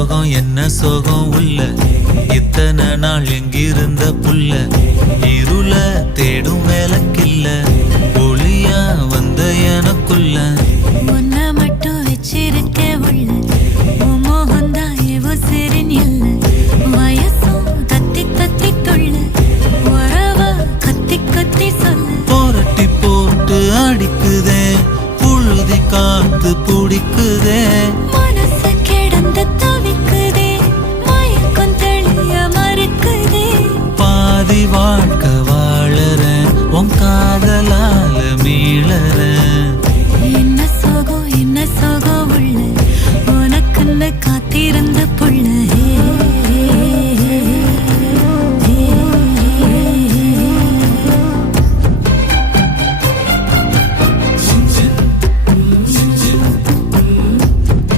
சோகம் என்ன சோகம் உள்ள இத்தனை நாள் எங்கிருந்த புல்ல இருள தேடும் வேலைக்கில்ல ஒளியா வந்த எனக்குள்ள உன்னை மட்டும் வச்சிருக்க உள்ள